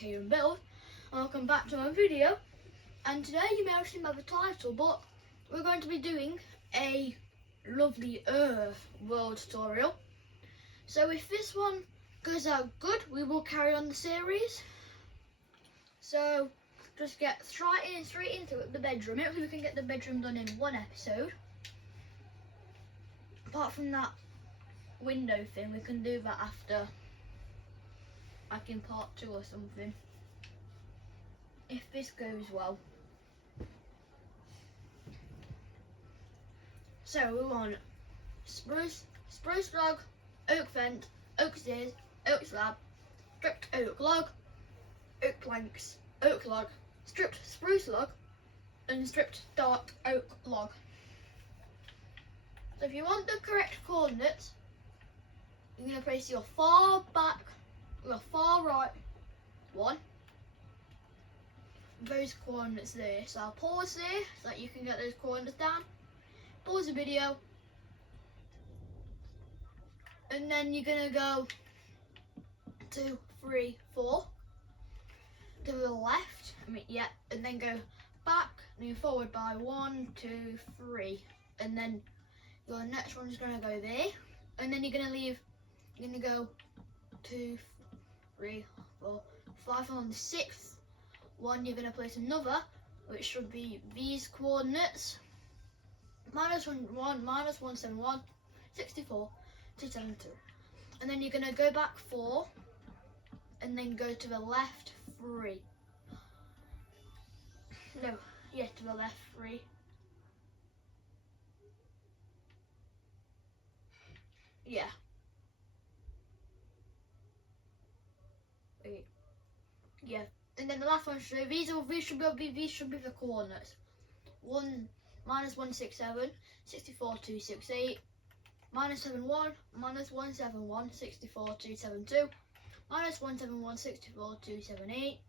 Kaiden-Buildz, and welcome back to my video. And today you may have seen by the title, but we're going to be doing a Lovelier world tutorial. So if this one goes out good, we will carry on the series. So just get straight into it, the bedroom. Hopefully we can get the bedroom done in one episode. Apart from that window thing, we can do that after, like in part 2 or something, if this goes well. So we want spruce log, oak vent, oak stairs, oak slab, stripped oak log, oak planks, oak log, stripped spruce log, and stripped dark oak log. So if you want the correct coordinates, you're going to place your far back, your far right one, those coordinates there. So I'll pause there so that you can get those coordinates down. Pause the video, and then you're going to go 2, 3, 4 to the left, and then go back and move forward by 1, 2, 3, and then your next one is going to go there, and then you're going to go 2, 3, 4, 5, and on the 6th one you're going to place another, which should be these coordinates, -171, 64, 272, and then you're going to go back 4 and then go to the left 3. To the left 3. Yeah. Wait. Yeah. And then the last one should be these should be the coordinates. -167, 64, 268, -71, -171, 64, 272, -171, 64, 278,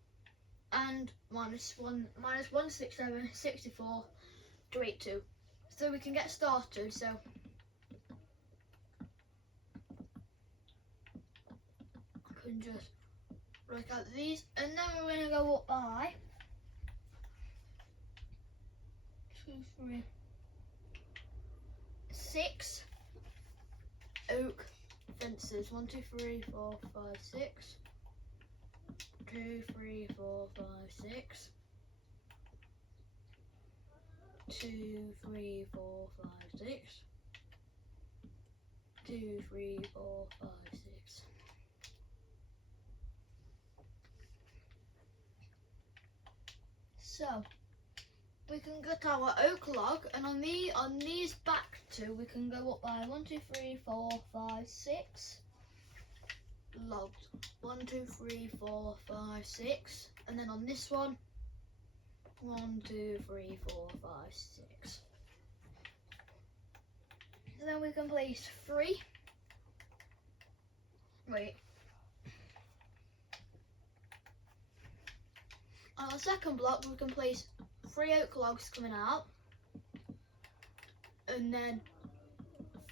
and -167, 64, 282. So we can get started. So I can just work out these, and then we're going to go up by 2, 3, 6 oak fences. 1, 2, 3, 4, 5, 6. 2, 3, 4, 5, 6. 2, 3, 4, 5, 6. 2, 3, 4, 5, 6. So we can get our oak log, and on these back two we can go up by 1, 2, 3, 4, 5, 6 logs. 1, 2, 3, 4, 5, 6, and then on this one 1, 2, 3, 4, 5, 6. And then we can place 3. On the second block we can place 3 oak logs coming out, and then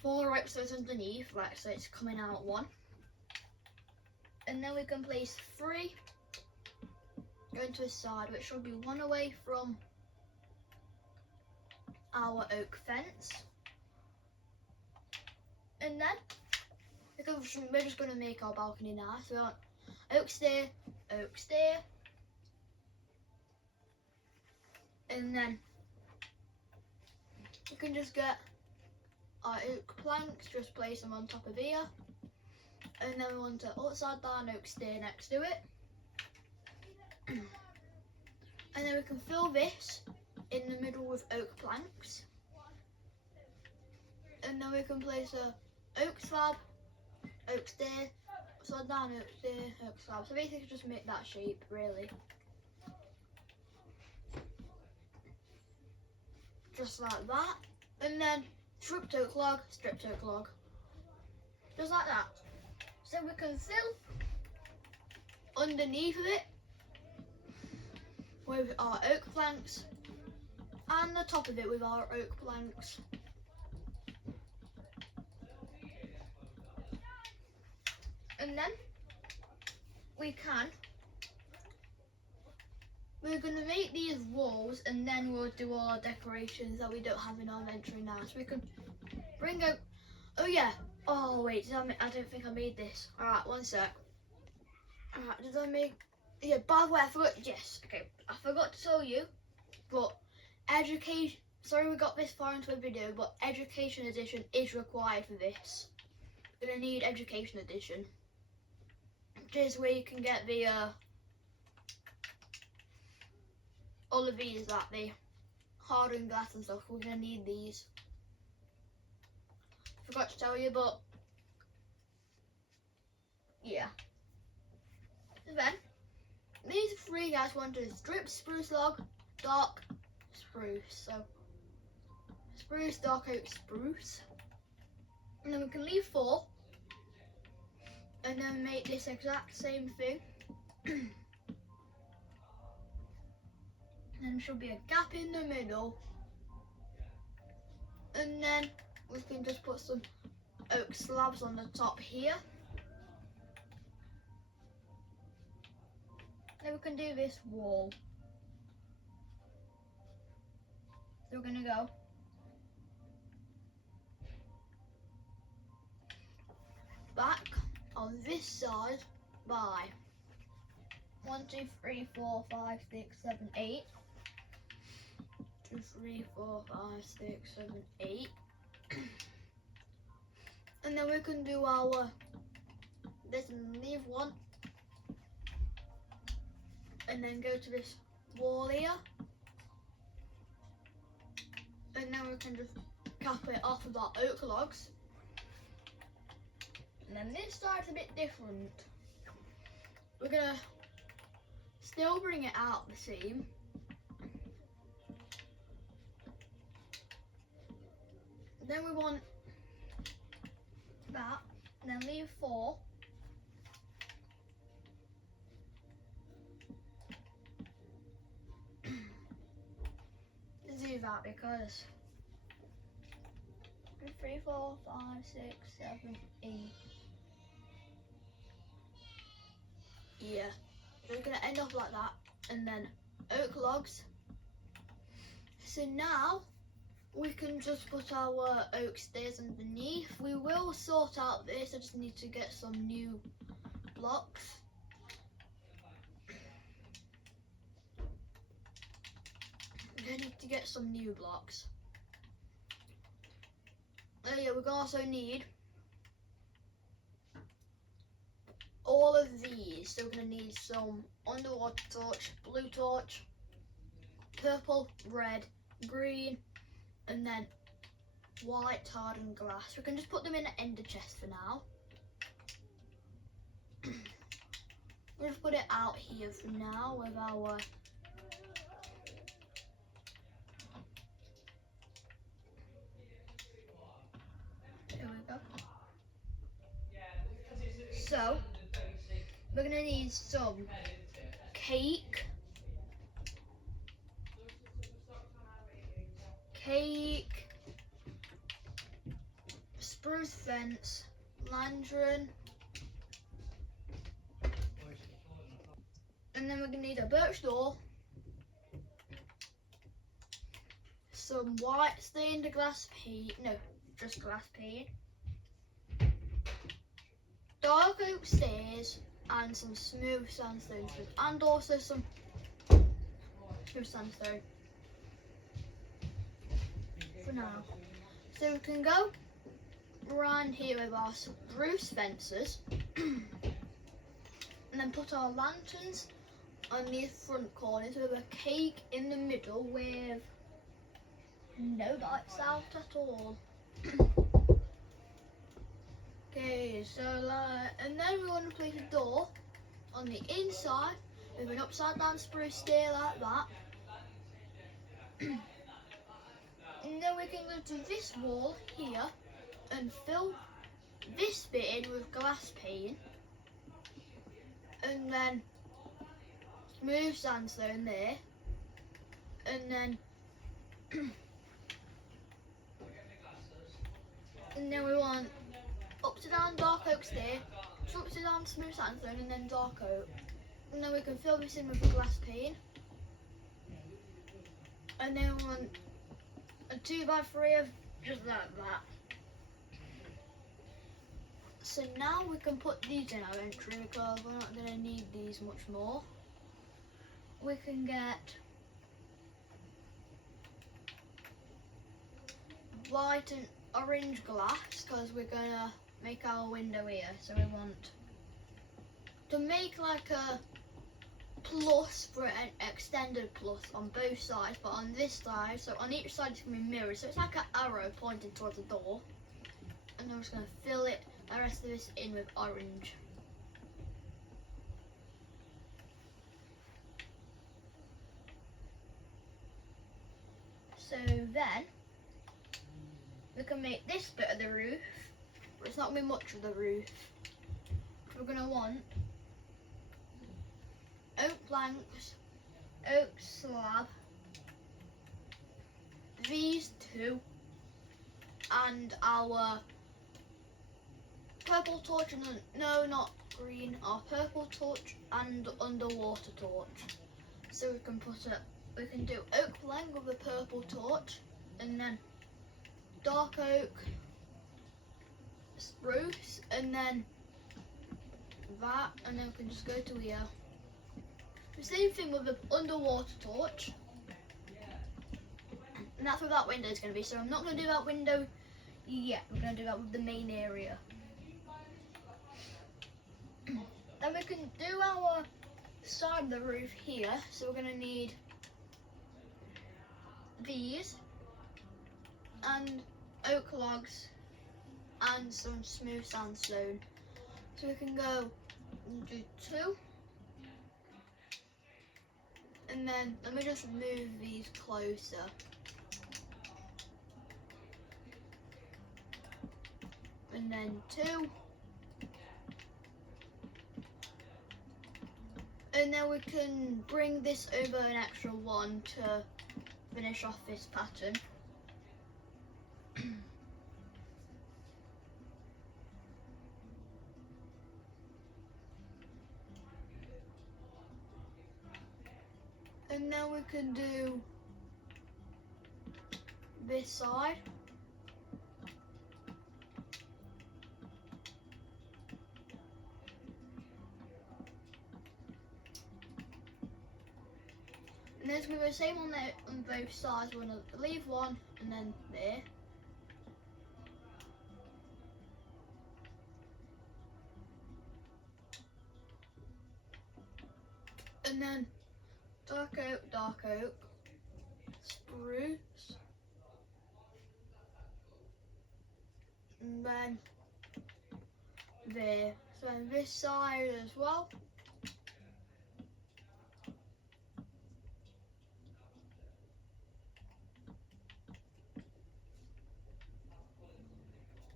4 oak stones underneath, right, so it's coming out 1. And then we can place 3 going to the side, which will be 1 away from our oak fence. And then we're just going to make our balcony now. So we want oak stair, and then you can just get our oak planks, just place them on top of here, and then we want an upside down oak stair next to it, and then we can fill this in the middle with oak planks, and then we can place a oak slab, oak stair, upside down oak stair, oak slab. So basically just make that shape really. Just like that, and then stripped oak log, just like that. So we can fill underneath of it with our oak planks, and the top of it with our oak planks. And then we can we're going to make these walls and then we'll do all our decorations that we don't have in our inventory now. So we can bring out, oh yeah, oh wait, I don't think I made this. Alright, one sec. Alright, did I make, yeah, by the way, I forgot, yes, okay, I forgot to tell you, but education, sorry we got this far into a video, but education edition is required for this. You're going to need education edition, which is where you can get the, all of these, like the hardened glass and stuff. We're going to need these. Forgot to tell you, but yeah. And then, these three guys want to strip spruce log, dark spruce. So, spruce, dark oak, spruce. And then we can leave 4. And then make this exact same thing. And then there should be a gap in the middle. And then we can just put some oak slabs on the top here. Then we can do this wall. So we're gonna go back on this side by 1, 2, 3, 4, 5, 6, 7, 8. 2, 3, 4, 5, 6, 7, 8. And then we can do our this and leave 1. And then go to this wall here. And then we can just cap it off with our oak logs. And then this side's a bit different. We're gonna still bring it out the seam. Then we want that, and then leave 4. Let's do that because 3, 4, 5, 6, 7, 8. Yeah, so we're gonna end up like that, and then oak logs. So now we can just put our oak stairs underneath. We will sort out this. I just need to get some new blocks. I need to get some new blocks. Oh yeah, we're gonna also need all of these. So we're gonna need some underwater torch, blue torch, purple, red, green, and then white hardened glass. We can just put them in the ender chest for now. We'll just put it out here for now with our there we go. So we're gonna need some cake, spruce fence, lantern, and then we're gonna need a birch door, some white stained glass paint, no, just glass paint, dark oak stairs, and some smooth sandstone, and also some smooth sandstone for now. So we can go around here with our spruce fences and then put our lanterns on these front corners with a cake in the middle with no lights out at all. Okay, so and then we want to place a door on the inside with an upside down spruce stair like that. And then we can go to this wall here and fill this bit in with glass paint, and then smooth sandstone there, and then we want upside down dark oak stair, upside down smooth sandstone, and then dark oak. And then we can fill this in with the glass paint. And then we want a 2x3 of just like that. So now we can put these in our entry because we're not going to need these much more. We can get white and orange glass because we're going to make our window here. So we want to make like a plus for an extended plus on both sides, but on this side, so on each side it's going to be mirrors. So it's like an arrow pointing towards the door. And I'm just going to fill it, the rest of this in with orange. So then we can make this bit of the roof, but it's not going to be much of the roof. We're going to want oak planks, oak slab, these two, and our purple torch, and no, not green, our purple torch and underwater torch. So we can do oak plank with a purple torch, and then dark oak spruce, and then that, and then we can just go to here. The same thing with the underwater torch, and that's where that window is going to be. So I'm not going to do that window yet. We're going to do that with the main area. Then we can do our side of the roof here. So we're going to need these and oak logs and some smooth sandstone. So we can go and do 2. And then let me just move these closer. And then 2. And then we can bring this over an extra 1 to finish off this pattern. And then we can do this side. And there's going to be the same on both sides. We're going to leave one and then there. And then dark oak, spruce, and then there. So on this side as well.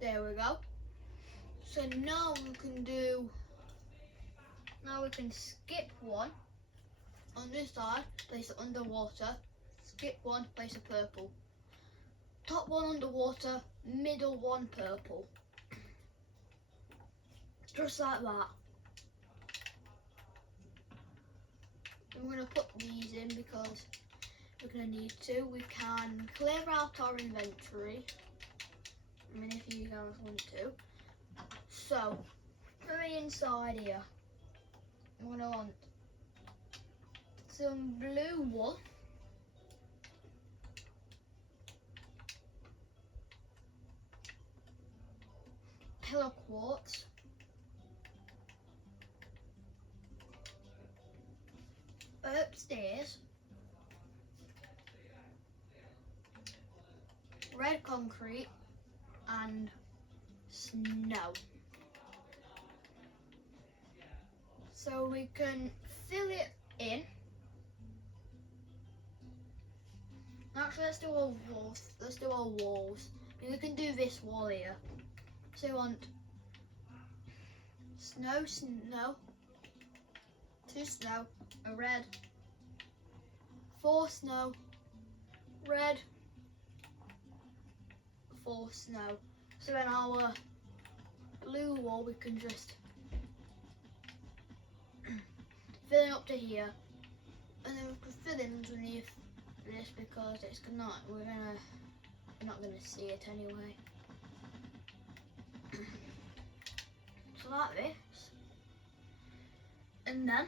There we go. So now we can skip one on this side, place it underwater, skip one, place a purple. Top one underwater, middle one purple. Just like that. And we're going to put these in because we're going to need to. We can clear out our inventory. I mean, if you guys want to. So, for the inside here, I'm going to want some blue wool. Pillar quartz. Upstairs, red concrete and snow. So we can fill it in. Actually, let's do our walls. Let's do our walls. We can do this wall here. So we want snow, 2 snow, a red, 4 snow, red, 4 snow. So in our blue wall we can just fill it up to here, and then we can fill in underneath this because it's not. We're not gonna see it anyway. So like this, and then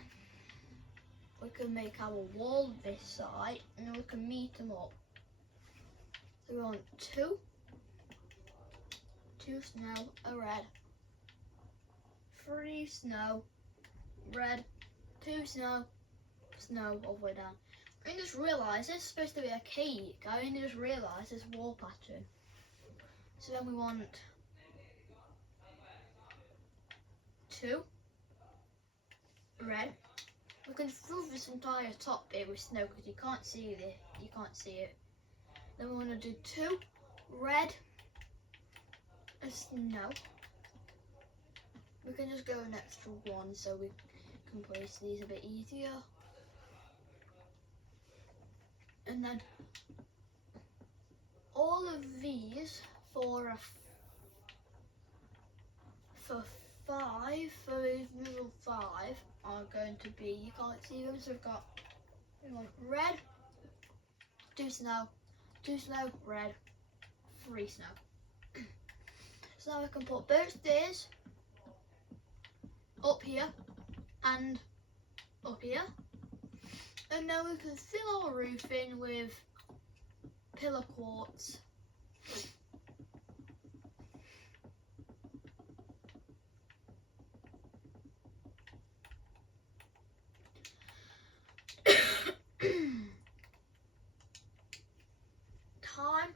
we can make our wall this side, and then we can meet them up. So we want two snow, a red, 3 snow, red, 2 snow, snow all the way down. I just realised this is supposed to be a cake. I only just realised this wall pattern. So then we want 2 red. We can fill this entire top here with snow because you can't see it. Then we want to do 2 red, a snow. We can just go an extra 1 so we can place these a bit easier. And then all of these for 5, for these middle 5 are going to be, you can't see them, so we want red, 2 snow, 2 snow, red, 3 snow. So now we can put both these up here and up here. And then we can fill our roof in with pillar quartz. Time.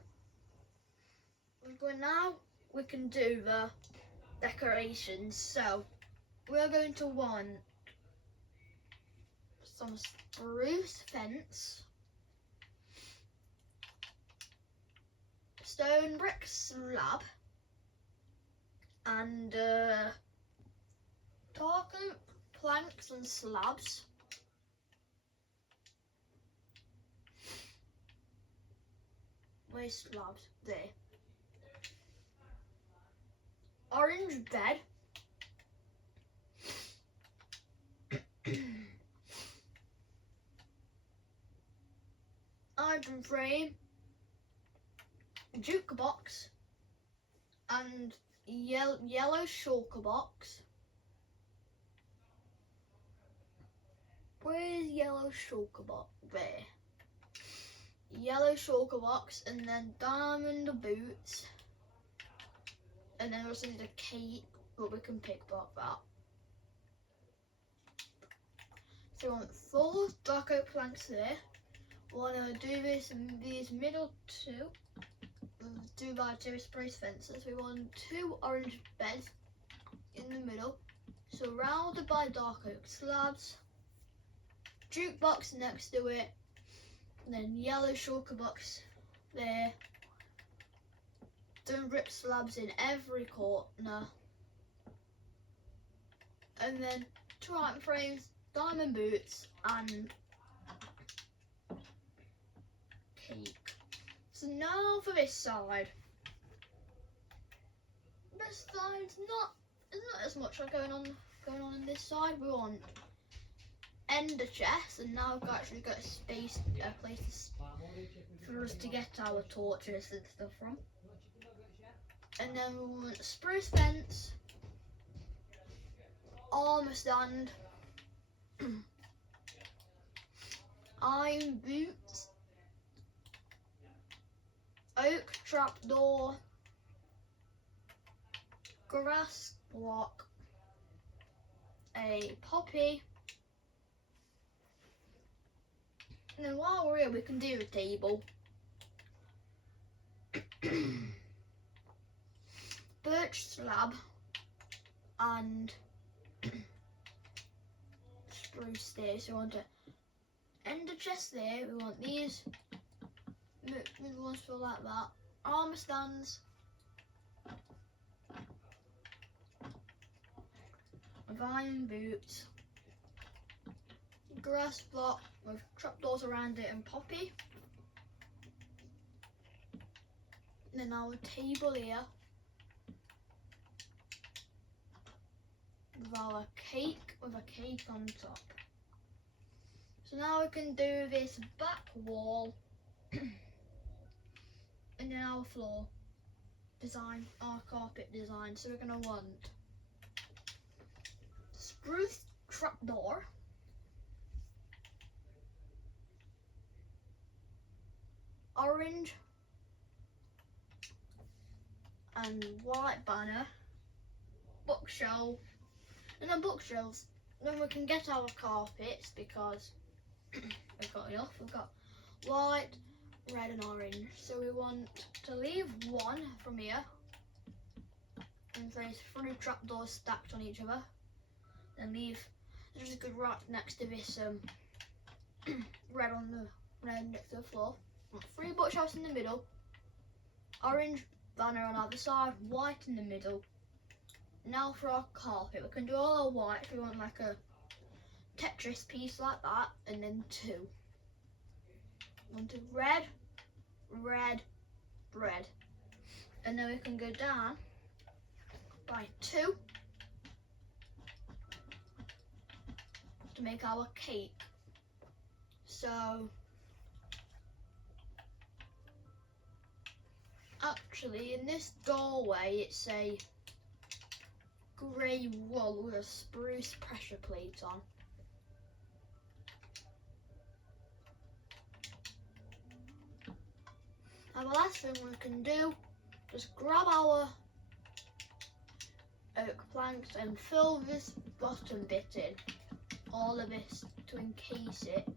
Now we can do the decorations. So we are going to want some spruce fence, stone brick slab, and dark oak planks and slabs. Where's slabs? There. Orange bed. Iron frame. Jukebox. And yellow shulker box. Where's yellow shulker box? There. Yellow shulker box, and then diamond boots. And then we also need a cake, but we can pick up that. So we want 4 dark oak planks there. We want to do these middle 2. We'll do by 2 spruce fences. We want 2 orange beds in the middle, surrounded by dark oak slabs. Jukebox next to it, and then yellow shulker box there. Then rip slabs in every corner, and then 2 iron frames, diamond boots, and cake. So now for this side. This side's not as much going on in this side. We want ender chest, and now we've actually got a place for us to get our torches and stuff from. And then we want spruce fence, armor stand, iron boots, oak trapdoor, grass block, a poppy, and then while we're here we can do a table. Birch slab and spruce stairs. So we want to ender chest there. We want these middle ones feel like that. Armor stands with iron boots. Grass block with trapdoors around it and poppy. And then our table here. With our cake on top. So now we can do this back wall And then our floor design, our carpet design. So we're going to want spruce trapdoor, orange and white banner, bookshelf, and then bookshelves. Then we can get our carpets because we've got enough. We've got white, red and orange. So we want to leave one from here and place 3 trapdoors stacked on each other. Then leave just a good right next to this red next to the floor. 3 bookshelves in the middle, orange banner on either side, white in the middle. Now for our carpet, we can do all our white if we want like a Tetris piece like that, and then 2. Want to red, red, red, and then we can go down by 2 to make our cake. So actually in this doorway it's a grey wool with a spruce pressure plate on. And the last thing we can do is grab our oak planks and fill this bottom bit in, all of this to encase it,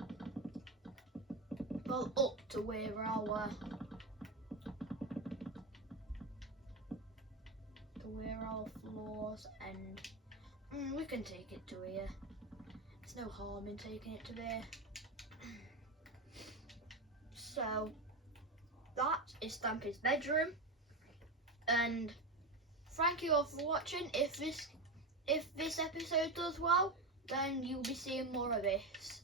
well up to where our floors end. We can take it to here. There's no harm in taking it to there. So that is Stampy's bedroom, and thank you all for watching. If this episode does well, then you'll be seeing more of this.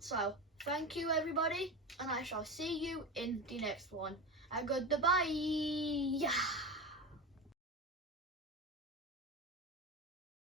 So thank you everybody, and I shall see you in the next one. And goodbye.